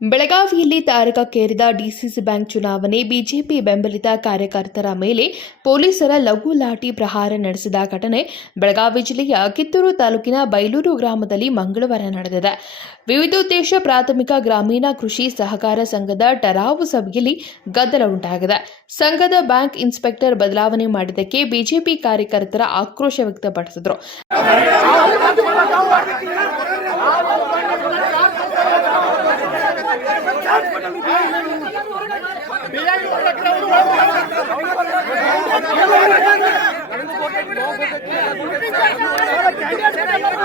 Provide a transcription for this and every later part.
ಬೆಳಗಾವಿಯಲ್ಲಿ ತಾರಕಕ್ಕೇರಿದ DCC bank ಚುನಾವಣೆ, ಬಿಜೆಪಿ ಬೆಂಬಲಿತ ಕಾರ್ಯಕರ್ತರ ಮೇಲೆ ಪೊಲೀಸರ ಲಘು ಲಾಠಿ ಪ್ರಹಾರ ನಡೆಸಿದ ಘಟನೆ ಬೆಳಗಾವಿ ಜಿಲ್ಲೆಯ ಕಿತ್ತೂರು ತಾಲೂಕಿನ ಬೈಲೂರು ಗ್ರಾಮದಲ್ಲಿ ಮಂಗಳವಾರ ನಡೆದಿದೆ. ವಿವಿಧೋದ್ದೇಶ ಪ್ರಾಥಮಿಕ ಗ್ರಾಮೀಣ ಕೃಷಿ ಸಹಕಾರ ಸಂಘದ ಟರಾವು ಸಭೆಯಲ್ಲಿ ಗದ್ದಲ ಉಂಟಾಗಿದೆ. ಸಂಘದ ಬ್ಯಾಂಕ್ ಇನ್ಸ್ಪೆಕ್ಟರ್ ಬದಲಾವಣೆ ಮಾಡಿದ್ದಕ್ಕೆ ಬಿಜೆಪಿ ಕಾರ್ಯಕರ್ತರ ಆಕ್ರೋಶ ವ್ಯಕ್ತಪಡಿಸಿದರು.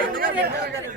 ಮಾಡ್ತಾರೆ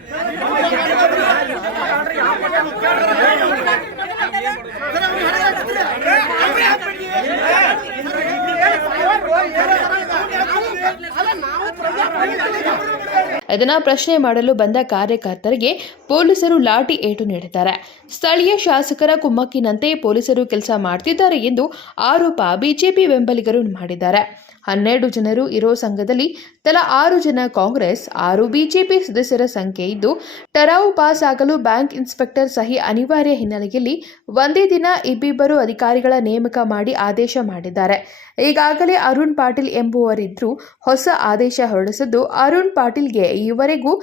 ಇದನ್ನ ಪ್ರಶ್ನೆ ಮಾಡಲು ಬಂದ ಕಾರ್ಯಕರ್ತರಿಗೆ ಪೊಲೀಸರು ಲಾಠಿ ಏಟು ನೀಡಿದ್ದಾರೆ. ಸ್ಥಳೀಯ ಶಾಸಕರ ಕುಮ್ಮಕ್ಕಿನಂತೆ ಪೊಲೀಸರು ಕೆಲಸ ಮಾಡ್ತಿದ್ದಾರೆ ಎಂದು ಆರೋಪ ಬಿಜೆಪಿ ಬೆಂಬಲಿಗರು ಮಾಡಿದ್ದಾರೆ. ಹನ್ನೆರಡು ಜನರು ಇರೋ ಸಂಘದಲ್ಲಿ ತಲಾ ಆರು ಜನ ಕಾಂಗ್ರೆಸ್, ಆರು ಬಿಜೆಪಿ ಸದಸ್ಯರ ಸಂಖ್ಯೆ ಇದ್ದು, ಟರಾವು ಪಾಸ್ ಆಗಲು ಬ್ಯಾಂಕ್ ಇನ್ಸ್ಪೆಕ್ಟರ್ ಸಹಿ ಅನಿವಾರ್ಯ ಹಿನ್ನೆಲೆಯಲ್ಲಿ ಒಂದೇ ದಿನ ಇಬ್ಬಿಬ್ಬರು ಅಧಿಕಾರಿಗಳ ನೇಮಕ ಮಾಡಿ ಆದೇಶ ಮಾಡಿದ್ದಾರೆ. ಈಗಾಗಲೇ ಅರುಣ್ ಪಾಟೀಲ್ ಎಂಬುವರಿದ್ರು ಹೊಸ ಆದೇಶ ಹೊರಡಿಸಿದ್ದು, ಅರುಣ್ ಪಾಟೀಲ್ಗೆ ಈವರೆಗೂ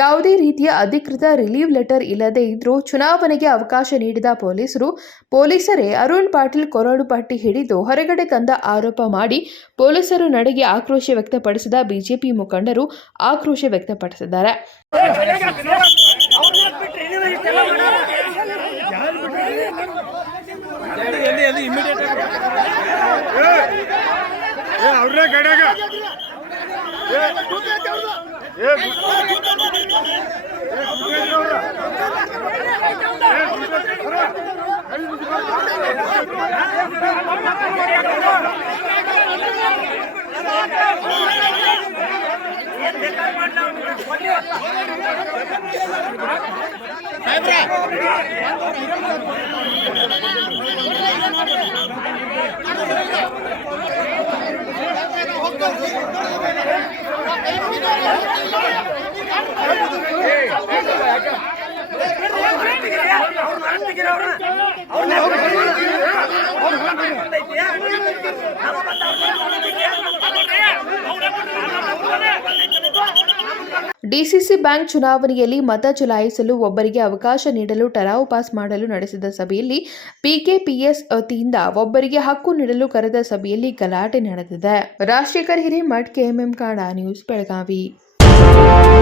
ಯಾವುದೇ ರೀತಿಯ ಅಧಿಕೃತ ರಿಲೀವ್ ಲೆಟರ್ ಇಲ್ಲದೇ ಇದ್ರೂ ಚುನಾವಣೆಗೆ ಅವಕಾಶ ನೀಡಿದ ಪೊಲೀಸರು, ಪೊಲೀಸರೇ ಅರುಣ್ ಪಾಟೀಲ್ ಕೊರಡು ಪಟ್ಟಿ ಹಿಡಿದು ಹೊರಗಡೆ ತಂದ ಆರೋಪ ಮಾಡಿ ಪೊಲೀಸರು ನಡೆಗೆ ಆಕ್ರೋಶ ವ್ಯಕ್ತಪಡಿಸಿದ ಬಿಜೆಪಿ ಮುಖಂಡರು ಆಕ್ರೋಶ ವ್ಯಕ್ತಪಡಿಸಿದ್ದಾರೆ. ಏ ಅವ್ರನ್ನೇ ಡಿಸಿಸಿ ಬ್ಯಾಂಕ್ ಚುನಾವಣೆಯಲ್ಲಿ ಮತ ಚಲಾಯಿಸಲು ಒಬ್ಬರಿಗೆ ಅವಕಾಶ ನೀಡಲು ಟರಾವು ಪಾಸ್ ಮಾಡಲು ನಡೆಸಿದ ಸಭೆಯಲ್ಲಿ ಪಿಕೆಪಿಎಸ್ ವತಿಯಿಂದ ಒಬ್ಬರಿಗೆ ಹಕ್ಕು ನೀಡಲು ಕರೆದ ಸಭೆಯಲ್ಲಿ ಗಲಾಟೆ ನಡೆದಿದೆ. ರಾಜಶೇಖರ್ ಹಿರೇಮಠ್, ಕೆಎಂಎಂ ಕಾಡ ನ್ಯೂಸ್, ಬೆಳಗಾವಿ. Música